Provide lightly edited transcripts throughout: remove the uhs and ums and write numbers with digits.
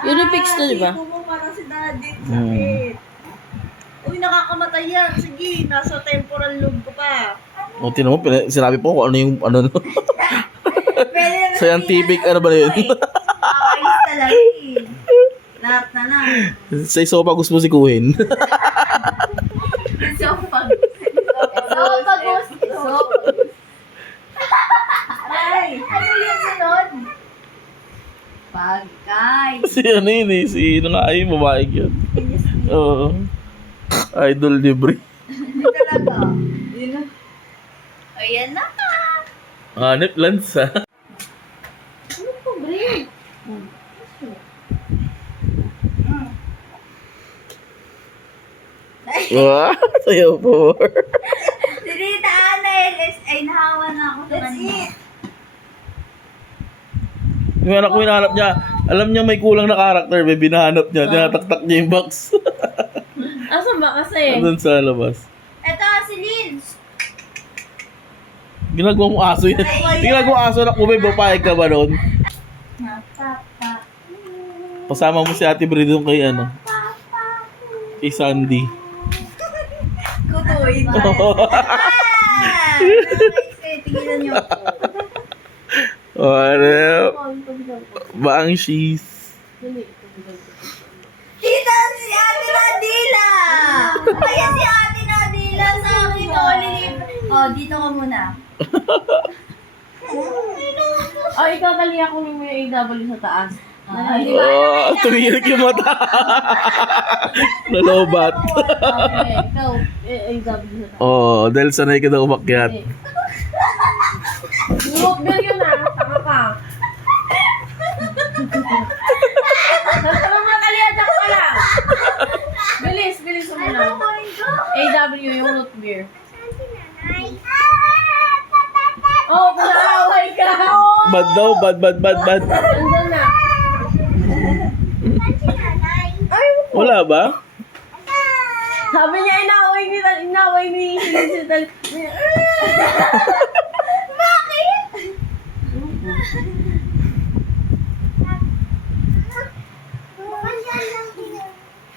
Unifix to, di ba? Sipo mo parang si daddy. Sakit. Uy, nakakamatay yan. Sige, nasa temporal lobe ko pa. O, tinan mo, sinabi po kung ano yung, ano, no? Pwede naman Scientific, ano ba yun? Ayos talaga eh. Lahat na lang. Sa isopa gusto mo sikuhin. Isopag. Esophagus. Isopag. Aray! Ano yung sunod? Pagkay. Si ano yun eh, si ano nga ay babae yun. Oo. Idol libre. Hindi talaga. Yun na. Ayan na ka. Hanip lens ha. Ano po, Bri? Wow, sayo po. Si Rita Ana ay nahawa na ako sa kanya. Yung anak ko hinahanap niya, alam niya may kulang na karakter, may binahanap niya, tinataktak niya yung box. Asan ba kasi? Andun sa labas. Ito, si Lins. Ginagawa mo aso yan. Ginagawa mo aso na kumay, papayag ka ba doon? Pasama mo si Ate Bri doon kay ano? Kay Sandy. Kutuin. Tigilan niyo ako. Ano? Baang she's. Tita, si Ate Nadila! Kaya si Ate Nadila sa akin, oh, dito ka muna. Oh, ikaw dali ako mo yung AW sa taas. Oh, tumirik yung mata. Nalobat. Okay, ikaw AW sa taas. Oh, dahil sanay ka na umakyat. Walkbear yun ah, tama ka. Tama kaliyan ako ka lang. Bilis mo na. AW yung root beer. Oh, pinaaway ka. Bad daw, bad. Nandun na. Wala ba? Sabi niya, inaway ni Sinisita.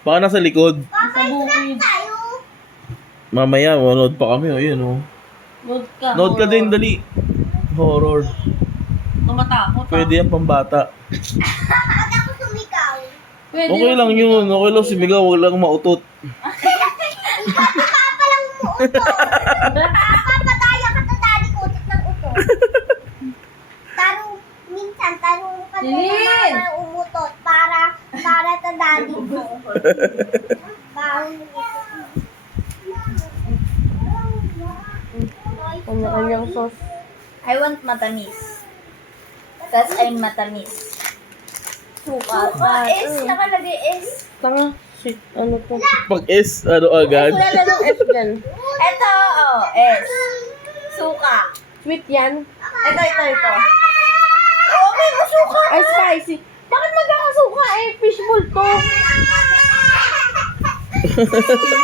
Baka nasa likod. Sa bukid. Mamaya, manood pa kami. O, yun, oh. Nood ka. Nood ka din, dali. Horror. Tumatakot. Pwede yan pambata. Pag ako sumikaw, Pwede Okay lang yun. Okay lang sumigaw. Huwag lang mautot. papa lang umuutot. Papataya ka sa daddy ko, utot ng utot. Minsan, tanong ka Lin! na umutot para sa daddy ko. Kanya-kanyang sauce. I want matamis. Because I'm matamis. Suka. Oh, S. Nakalagay S. Tanga. Shit, ano to? Pag S, ano agad? Wala na ng F dyan. Ito, oh, S. Suka. Sweet yan. Ito. Okay, masuka. Ay, spicy. Bakit magkakasuka eh? Fishbowl to.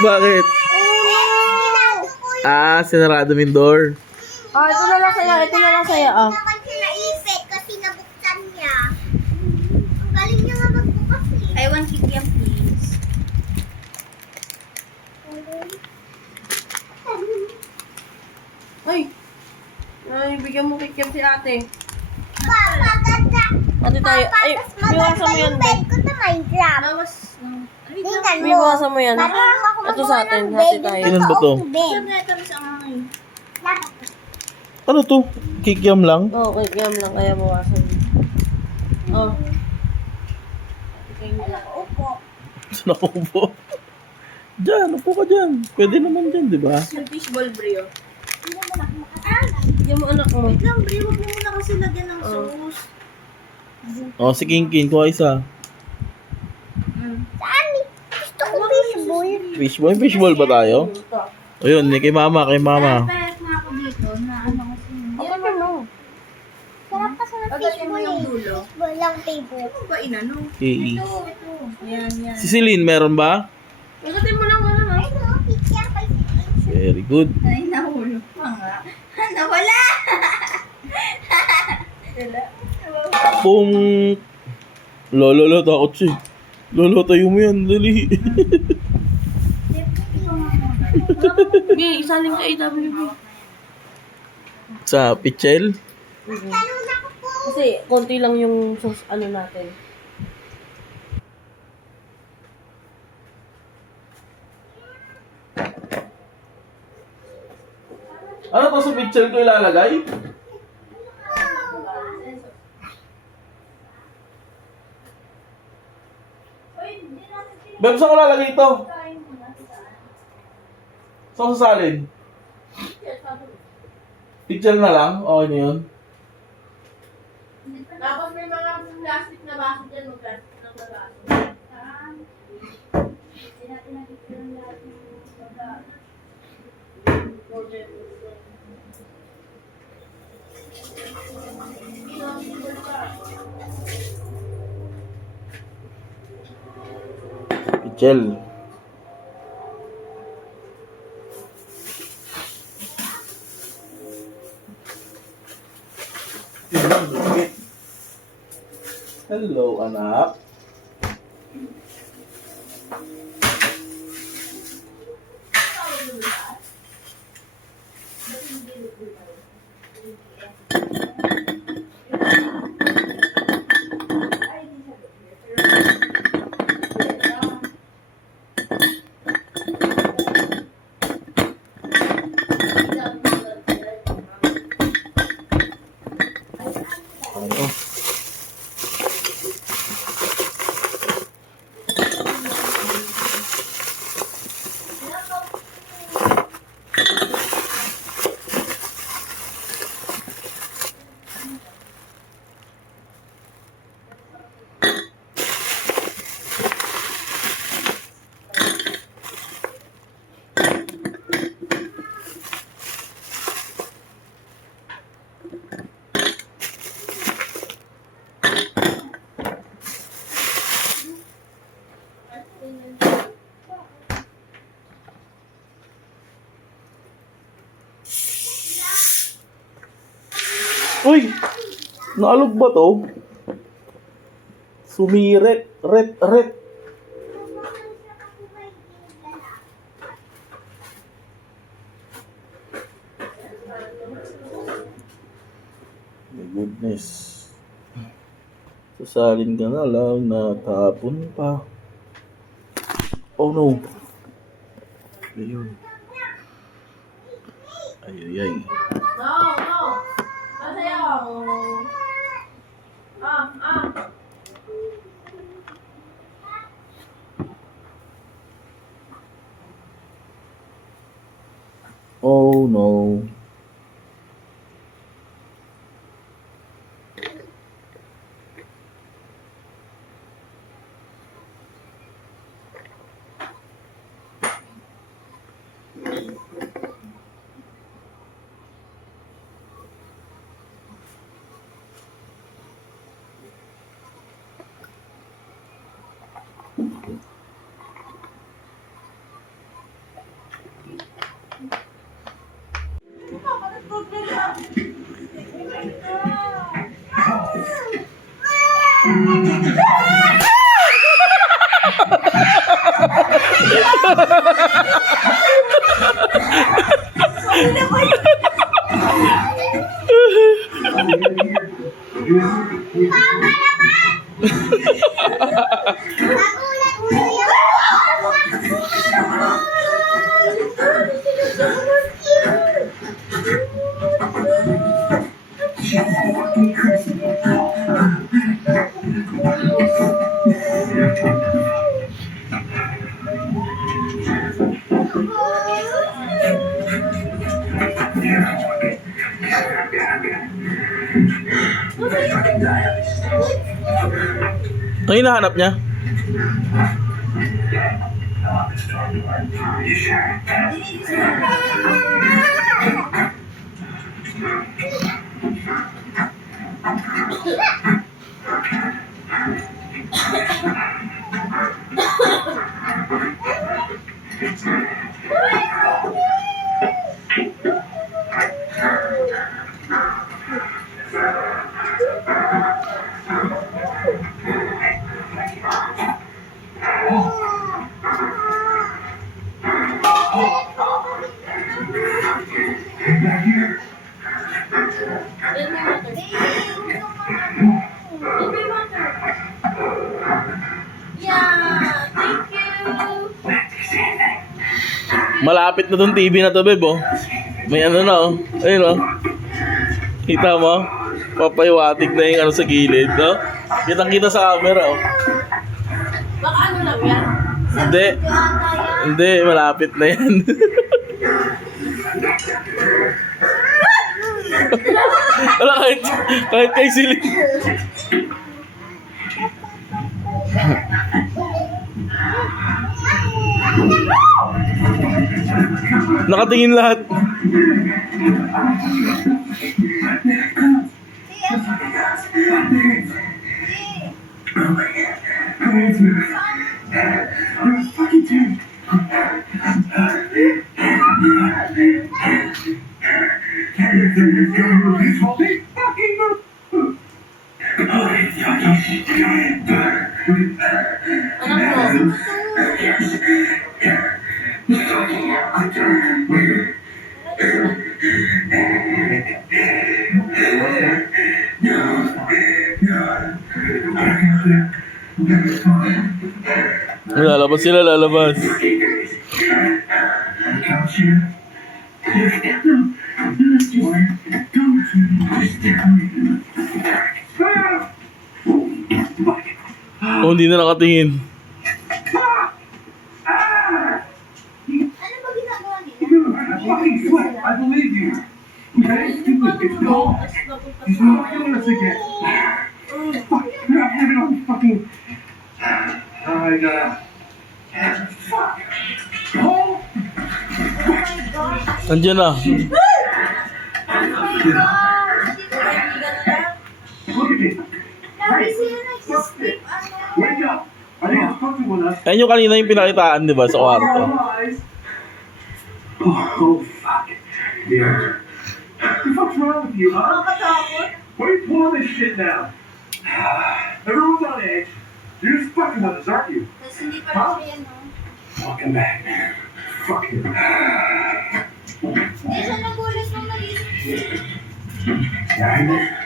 Bakit? Ah, sinarado mo yung door. Oh, ito na lang sa'yo. Oh. Naman siya naipit kasi nabuksan niya. Ang galing niya nga magbukas eh. I want kikiam, please. Ay, bigyan mo kikiam si ate. Maganda. Ate tayo. Ay, biwasan mo yan, bed Ben. ko sa Minecraft. Bawas. Tingnan mo. Biwasan mo yan. Marunong ako Ito magawa sa atin. ng Hati bed. tayo. Ilan ba to? Bed. Ano to? Kikiam lang? Oo, kikiam lang. Kaya bawasan mo. Oh. Upo. Saan ako upo? Diyan, upo ka dyan. Pwede naman dyan, di ba? Yung fishball, brio. Hindi mo na kumakain. Yung anak mo. Wait lang, Bri. Huwag mo muna kasi lagyan ng sauce. O, si King, kuha isa. Saan? Gusto ko fishball. Fishball ba tayo? Ayun, kay mama. Payat na ako dito na ano kasi. Ano ba no? Sarap kasi ng fishball eh. Fishball lang table. Ano ba inano? Okay. Ito. Yan. Si Celine, meron ba? Pagkatin mo lang ano na. Ay, no. Picture pa si Very good. Ay, nahulog pa nga. Nawala! Kung Lolo, takot siya. Lolo, tayo mo yan. Dali. Bi, isaling ka AWB. Sa pichel? Kasi konti lang yung ano natin. Ano to sa pichel ko ilalagay? Beb, saan ko lalagay ito? Saan ko sasalin? Pichel na lang? Okay na yun? Tapos may mga plastic na baso dyan, mag-plastic ng baso. Pichel. Hello, anak. Ano? Uy! Naalog ba to? Sumiret. Ret. My goodness. Sasalin ka na lang, natapon pa. Oh no. Ayun. Ay. No. Masayaw. Oh no. Ang hinahanap niya? Malapit na tong TV na to, Beb, oh. May ano na, oh. Ayun, oh. Kita mo? Papaywatig na yung ano sa gilid, no? Kitang-kita sa camera, oh. Baka ano lang yan? Hindi. Hindi, malapit na yan. Wala, kahit kay Silly. Nakatingin lahat. Anak ko. Lalabas sila, lalabas. Oh, hindi na nakatingin. Ano ba ginagawa nila? I believe you. Okay? It's cold. He's not doing this again. Fuck, you're not having all fucking. Fuck. Oh! Andiyan na. Look at me. Lagi sila nag-skip, ano? Wake up. I think it's fucking with us. Ayun yung kanina yung pinakitaan, di ba, sa kwarto. Oh, fuck. Yeah. What the fuck's wrong with you, huh? Why are you pulling this shit now? Everyone's on edge. You're just fucking with us, aren't you? Tapos hindi pa rin siya yan, no? Welcome back. Fuck you. Hindi siya nagulis nung nag-isip. Yeah,